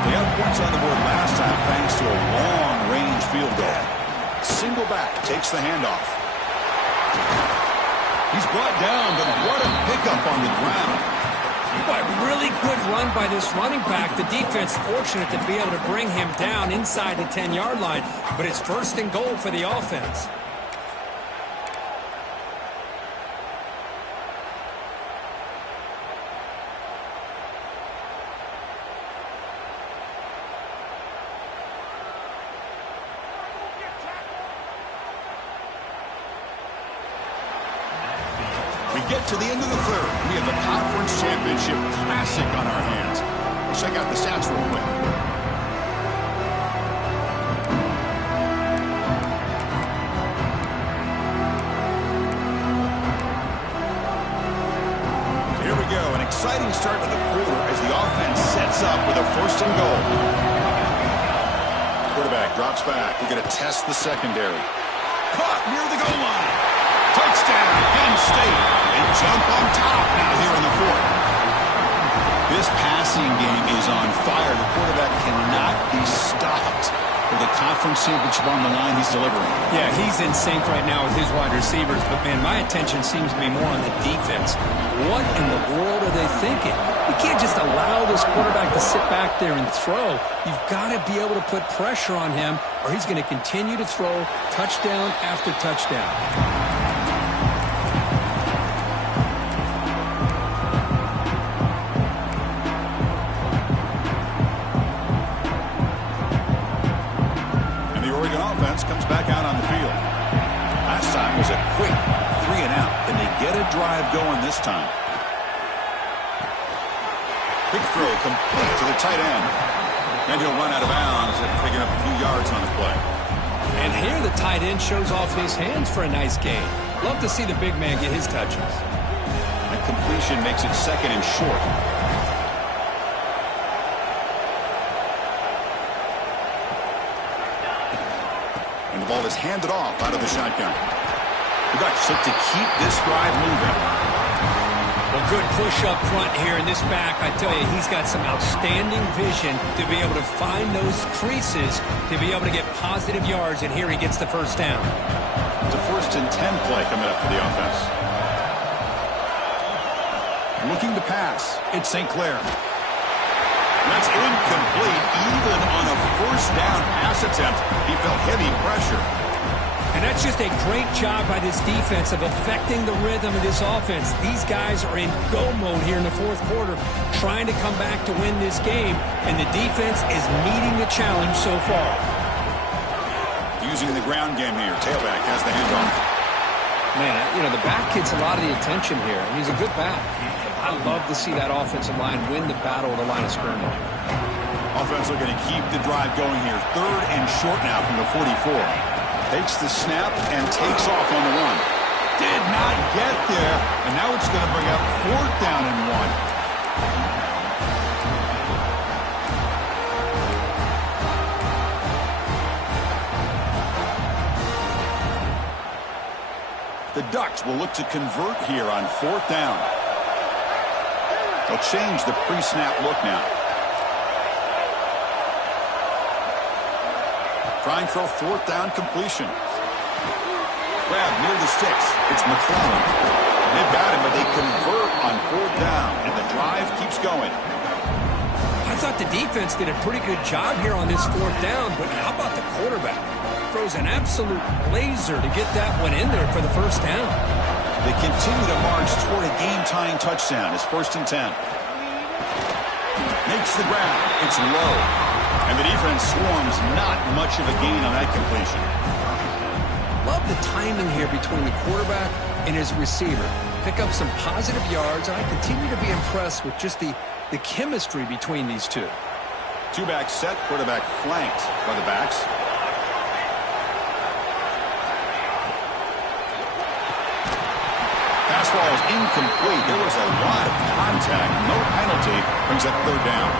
They had points on the board last time thanks to a long-range field goal. Single back takes the handoff. He's brought down, but what a pickup on the ground. A really good run by this running back. The defense fortunate to be able to bring him down inside the 10-yard line, but it's 1st and goal for the offense. Get to the end of the 3rd. We have the Conference Championship Classic on our hands. Let's check out the stats real quick. So here we go. An exciting start to the quarter as the offense sets up with a 1st and goal. Quarterback drops back. We're going to test the secondary. Caught near the goal line. Touchdown, Penn State. They jump on top now here in the 4th. This passing game is on fire. The quarterback cannot be stopped. With the conference championship on the line, he's delivering. Yeah, he's in sync right now with his wide receivers. But, man, my attention seems to be more on the defense. What in the world are they thinking? You can't just allow this quarterback to sit back there and throw. You've got to be able to put pressure on him, or he's going to continue to throw touchdown after touchdown. Comes back out on the field. Last time was a quick 3 and out. Can they get a drive going this time? Quick throw complete to the tight end. And he'll run out of bounds after picking up a few yards on the play. And here the tight end shows off his hands for a nice gain. Love to see the big man get his touches. That completion makes it 2nd and short. The ball is handed off out of the shotgun. The Ducks look to keep this drive moving. Well, good push up front here in this back. I tell you, he's got some outstanding vision to be able to find those creases, to be able to get positive yards, and here he gets the 1st down. It's a 1st and 10 play coming up for the offense. Looking to pass. It's St. Clair. That's incomplete. Even on a 1st down pass attempt, he felt heavy pressure. And that's just a great job by this defense of affecting the rhythm of this offense. These guys are in go mode here in the 4th quarter, trying to come back to win this game, and the defense is meeting the challenge so far. Using the ground game here. Tailback has the handoff. Man, you know, the back gets a lot of the attention here, and he's a good back. I love to see that offensive line win the battle of the line of scrimmage. Offense looking to keep the drive going here. 3rd and short now from the 44. Takes the snap and takes off on the run. Did not get there, and now it's going to bring up 4th down and 1. The Ducks will look to convert here on 4th down. They'll change the pre-snap look now. Trying for a fourth down completion. Grab near the sticks. It's McClellan. They've got him, but they convert on fourth down, and the drive keeps going. I thought the defense did a pretty good job here on this fourth down, but how about the quarterback? Throws an absolute laser to get that one in there for the first down. They continue to march toward a game-tying touchdown. It's 1st and 10. Makes the grab. It's low. And the defense swarms, not much of a gain on that completion. Love the timing here between the quarterback and his receiver. Pick up some positive yards, and I continue to be impressed with just the chemistry between these two. Two-back set, quarterback flanked by the backs. Pass ball is incomplete. There was a lot of contact. No penalty. Brings up 3rd down.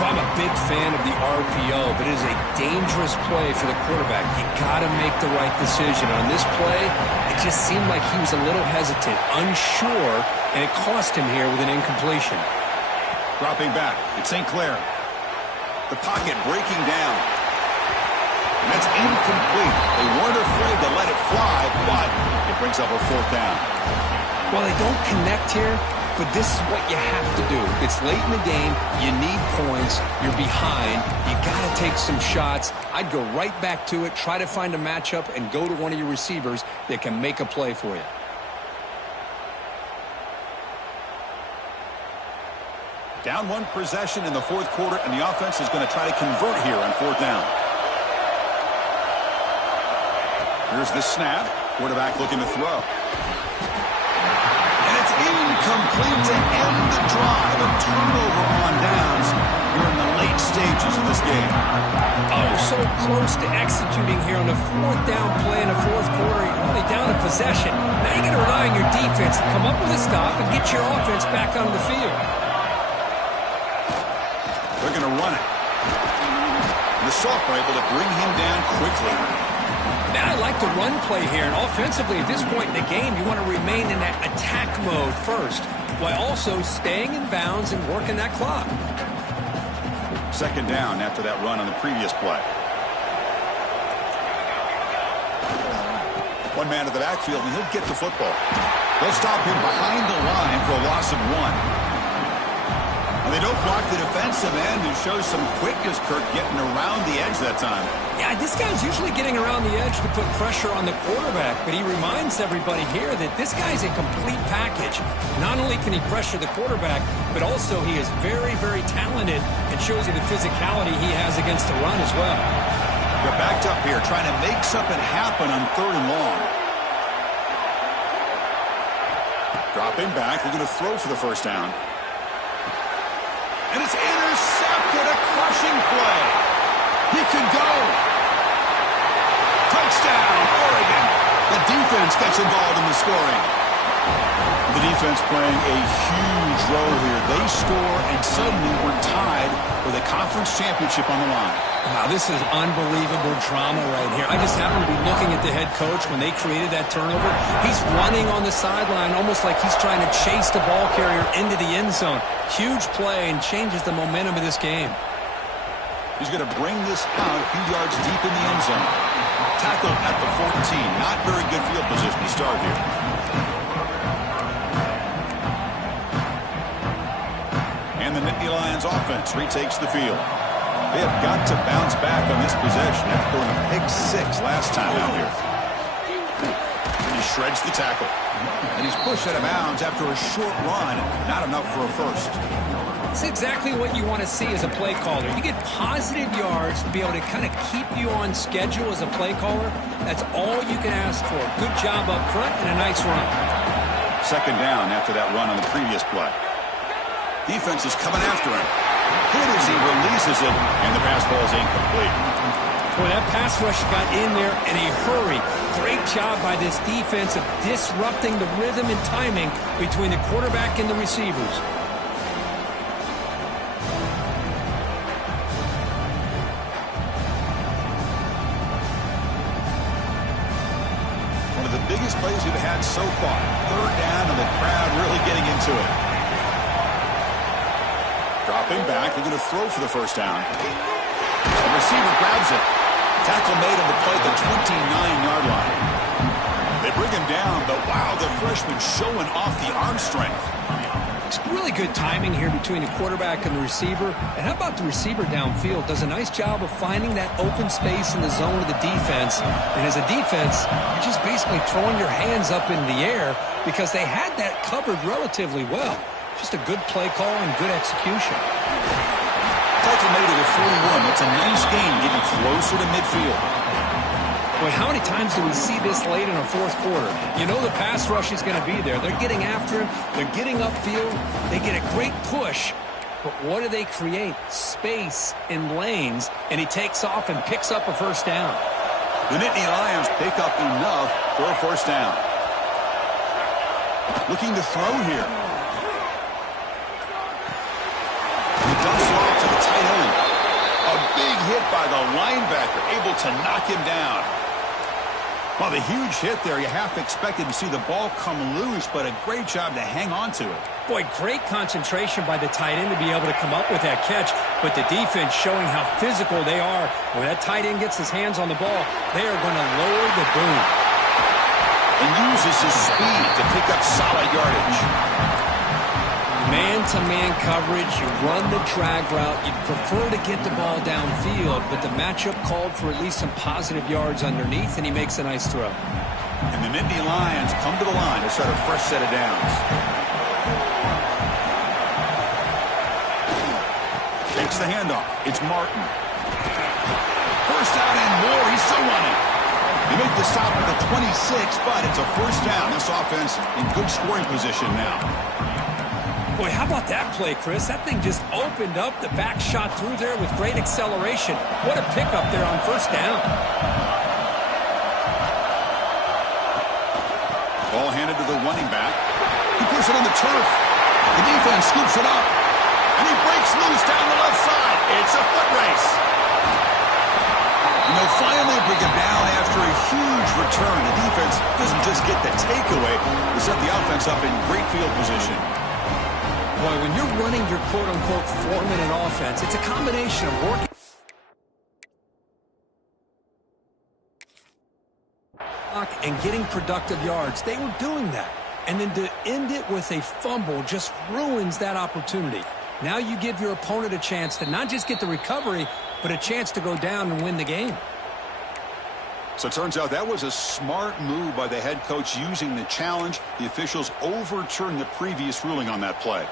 I'm a big fan of the RPO, but it is a dangerous play for the quarterback. You got to make the right decision. On this play, it just seemed like he was a little hesitant, unsure, and it cost him here with an incompletion. Dropping back, it's St. Clair. The pocket breaking down. And that's incomplete. They weren't afraid to let it fly, but it brings up a 4th down. Well, they don't connect here, but this is what you have to do. It's late in the game. You need points. You're behind. You got to take some shots. I'd go right back to it, try to find a matchup, and go to one of your receivers that can make a play for you. Down 1 possession in the 4th quarter, and the offense is going to try to convert here on 4th down. Here's the snap. Quarterback looking to throw. And it's incomplete to end the drive. A turnover on downs here in the late stages of this game. Oh, so close to executing here on the 4th down play in the 4th quarter. You're only down a possession. Now you got to rely on your defense to come up with a stop and get your offense back on the field. They're going to run it. And the Sauk are able to bring him down quickly. Now I like the run play here, and offensively at this point in the game, you want to remain in that attack mode first, while also staying in bounds and working that clock. 2nd down after that run on the previous play. One man to the backfield, and he'll get the football. They'll stop him behind the line for a loss of 1. And they don't block the defensive end, who shows some quickness, Kirk, getting around the edge that time. Yeah, this guy's usually getting around the edge to put pressure on the quarterback, but he reminds everybody here that this guy's a complete package. Not only can he pressure the quarterback, but also he is very, very talented and shows you the physicality he has against the run as well. They're backed up here, trying to make something happen on 3rd and long. Dropping back, looking to throw for the 1st down. And it's intercepted, a crushing play. He could go. Touchdown, Oregon. The defense gets involved in the scoring. The defense playing a huge role here. They score, and suddenly we're tied with a conference championship on the line. Wow, this is unbelievable drama right here. I just happen to be looking at the head coach when they created that turnover. He's running on the sideline almost like he's trying to chase the ball carrier into the end zone. Huge play and changes the momentum of this game. He's going to bring this out a few yards deep in the end zone. Tackled at the 14. Not very good field position to start here. And the Nittany Lions offense retakes the field. They have got to bounce back on this possession after throwing a pick 6 last time out here. He shreds the tackle. And he's pushed out of bounds after a short run. Not enough for a first. It's exactly what you want to see as a play caller. You get positive yards to be able to kind of keep you on schedule as a play caller. That's all you can ask for. Good job up front and a nice run. 2nd down after that run on the previous play. Defense is coming after him. Good as he releases it, and the pass ball is incomplete. Boy, that pass rush got in there in a hurry. Great job by this defense of disrupting the rhythm and timing between the quarterback and the receivers. One of the biggest plays we've had so far. 3rd down, and the crowd really getting into it. Dropping back, looking to throw for the 1st down. The receiver grabs it. Tackle made on the play at the 29-yard line. They bring him down, but wow, the freshman showing off the arm strength. It's really good timing here between the quarterback and the receiver. And how about the receiver downfield? Does a nice job of finding that open space in the zone of the defense. And as a defense, you're just basically throwing your hands up in the air because they had that covered relatively well. Just a good play call and good execution. Tackle made at the 41. That's a nice gain, getting closer to midfield. Boy, how many times do we see this late in a fourth quarter? You know the pass rush is going to be there. They're getting after him. They're getting upfield. They get a great push. But what do they create? Space in lanes, and he takes off and picks up a first down. The Nittany Lions pick up enough for a first down. Looking to throw here. He dumps it off to the tight end. A big hit by the linebacker, able to knock him down. Well, the huge hit there, you half expected to see the ball come loose, but a great job to hang on to it. Boy, great concentration by the tight end to be able to come up with that catch, but the defense showing how physical they are. When that tight end gets his hands on the ball, they are going to lower the boom. And uses his speed to pick up solid yardage. Man-to-man coverage, you run the drag route, you'd prefer to get the ball downfield, but the matchup called for at least some positive yards underneath, and he makes a nice throw. And the Nittany Lions come to the line to start a fresh set of downs. Takes the handoff. It's Martin. First down and more. He's still running. He made the stop at the 26, but it's a first down. This offense in good scoring position now. Boy, how about that play, Chris? That thing just opened up. The back shot through there with great acceleration. What a pickup there on first down. Ball handed to the running back. He puts it on the turf. The defense scoops it up. And he breaks loose down the left side. It's a foot race. And they'll finally bring him down after a huge return. The defense doesn't just get the takeaway. They set the offense up in great field position. Boy, when you're running your quote-unquote 4-minute offense, it's a combination of working and getting productive yards. They were doing that. And then to end it with a fumble just ruins that opportunity. Now you give your opponent a chance to not just get the recovery, but a chance to go down and win the game. So it turns out that was a smart move by the head coach using the challenge. The officials overturned the previous ruling on that play.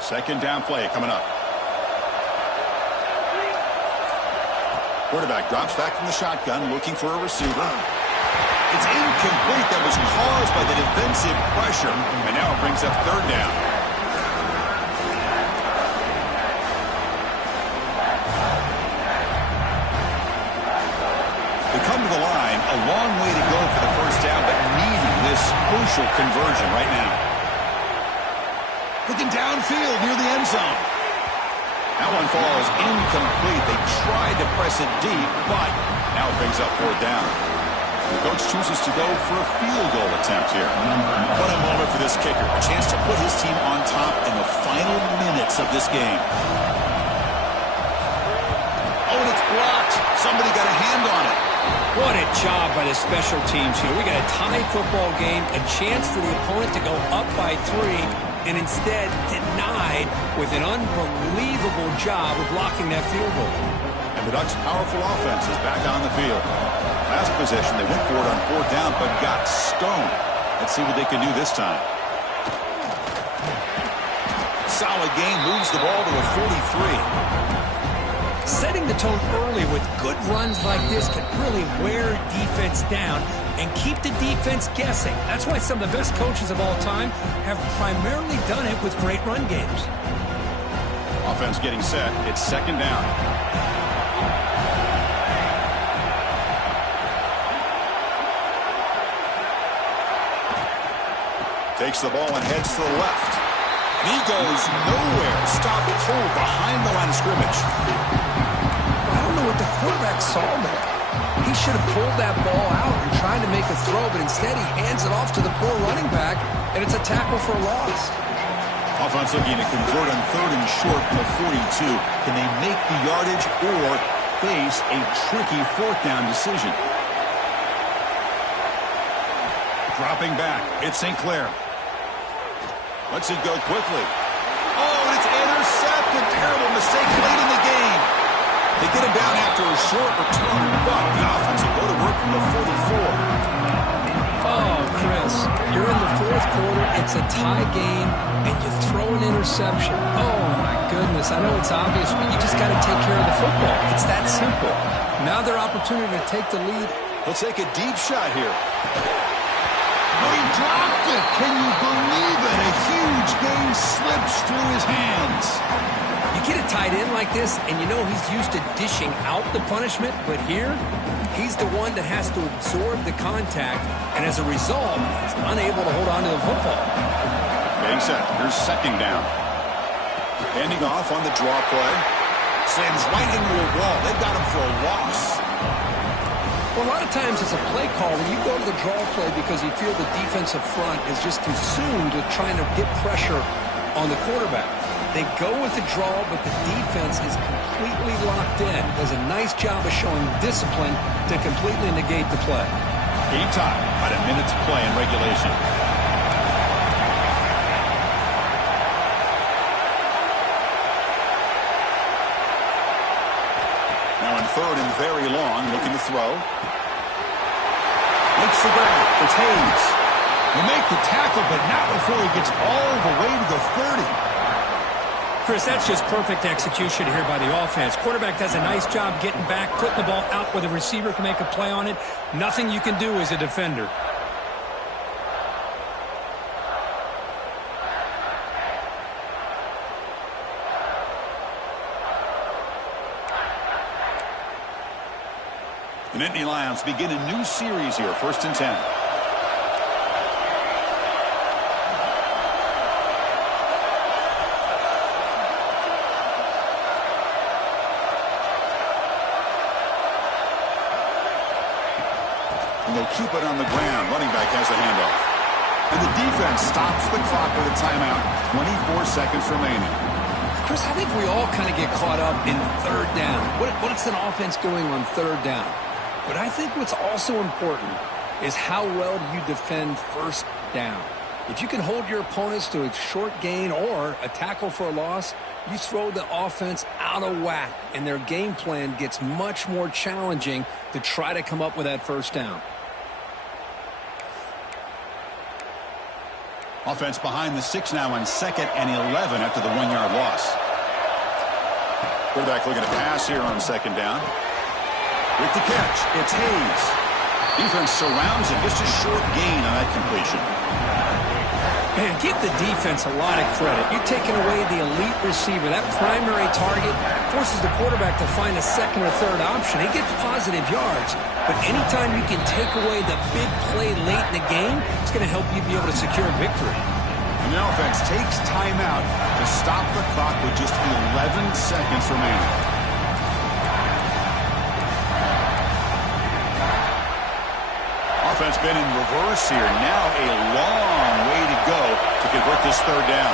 Second down play coming up. Quarterback drops back from the shotgun, looking for a receiver. It's incomplete. That was caused by the defensive pressure, and now it brings up third down. They come to the line, a long way to go for the first down, but needing this crucial conversion right now. Looking downfield near the end zone. That one falls incomplete. They tried to press it deep, but now it brings up fourth down. The coach chooses to go for a field goal attempt here. What a moment for this kicker. A chance to put his team on top in the final minutes of this game. Oh, and it's blocked. Somebody got a hand on it. What a job by the special teams here. We got a tie football game, a chance for the opponent to go up by 3, and instead denied with an unbelievable job of blocking that field goal. And the Ducks' powerful offense is back on the field. Last possession, they went for it on fourth down, but got stoned. Let's see what they can do this time. Solid gain, moves the ball to a 43. Setting the tone early with good runs like this can really wear defense down and keep the defense guessing. That's why some of the best coaches of all time have primarily done it with great run games. Offense getting set. It's second down. Takes the ball and heads to the left. And he goes nowhere. Stopped cold behind the line of scrimmage. I don't know what the quarterback saw there. He should have pulled that ball out and tried to make a throw, but instead he hands it off to the poor running back, and it's a tackle for a loss. Offense looking to convert on third and short from the 42. Can they make the yardage, or face a tricky fourth down decision. Dropping back, it's St. Clair. Lets it go quickly. Oh, and it's intercepted. Terrible mistake late in the game. They get him down after a short return, but the offense will go to work from the 44. Oh, Chris, you're in the fourth quarter. It's a tie game, and you throw an interception. Oh, my goodness. I know it's obvious, but you just got to take care of the football. It's that simple. Now their opportunity to take the lead. He'll take a deep shot here. He dropped it. Can you believe it? A huge game slips through his hands. You get a tight end like this, and you know he's used to dishing out the punishment, but here, he's the one that has to absorb the contact, and as a result, he's unable to hold on to the football. Getting set. Here's second down. Handing off on the draw play. Slams right into a wall. They've got him for a loss. Well, a lot of times as a play caller, you go to the draw play because you feel the defensive front is just consumed with trying to get pressure on the quarterback. They go with the draw, but the defense is completely locked in. Does a nice job of showing discipline to completely negate the play. Game time. About a minute to play in regulation. Now in third and very long, looking to throw. Makes the grab. It's Hayes. He'll make the tackle, but not before he gets all the way to the 30. Chris, that's just perfect execution here by the offense. Quarterback does a nice job getting back, putting the ball out where the receiver can make a play on it. Nothing you can do as a defender. The Nittany Lions begin a new series here, 1st and 10. And they'll keep it on the ground. Running back has the handoff. And the defense stops the clock with a timeout. 24 seconds remaining. Chris, I think we all kind of get caught up in third down. What's an offense doing on third down? But I think what's also important is how well you defend first down. If you can hold your opponents to a short gain or a tackle for a loss, you throw the offense out of whack, and their game plan gets much more challenging to try to come up with that first down. Offense behind the 6 now on 2nd and 11 after the 1-yard loss. Quarterback looking to pass here on 2nd down. With the catch, it's Hayes. Defense surrounds him. Just a short gain on that completion. Man, give the defense a lot of credit. You're taking away the elite receiver. That primary target forces the quarterback to find a second or third option. He gets positive yards, but anytime you can take away the big play late in the game, it's going to help you be able to secure a victory. And the offense takes timeout to stop the clock with just 11 seconds remaining. Offense been in reverse here. Now a long way to go to convert this third down.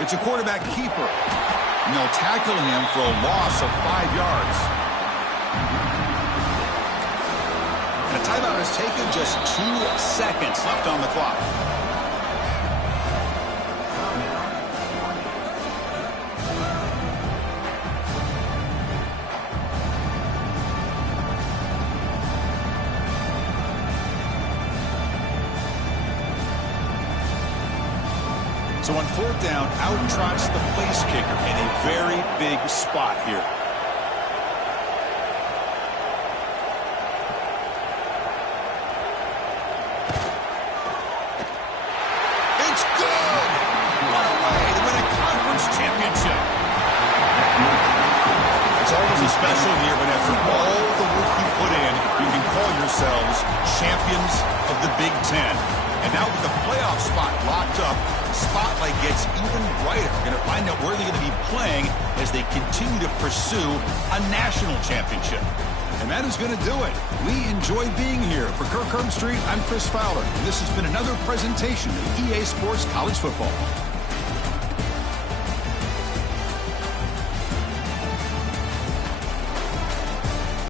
It's a quarterback keeper. And they'll tackle him for a loss of 5 yards. And a timeout is taken, just 2 seconds left on the clock. So on 4th down, out trots the place kicker in a very big spot here. It's good! What a way to win a conference championship. It's always a special year, but after all the work you put in, you can call yourselves champions of the Big Ten. And now with the playoff spot locked up, the spotlight gets even brighter. We're going to find out where they're going to be playing as they continue to pursue a national championship. And that is going to do it. We enjoy being here. For Kirk Herbstreit, I'm Chris Fowler. And this has been another presentation of EA Sports College Football.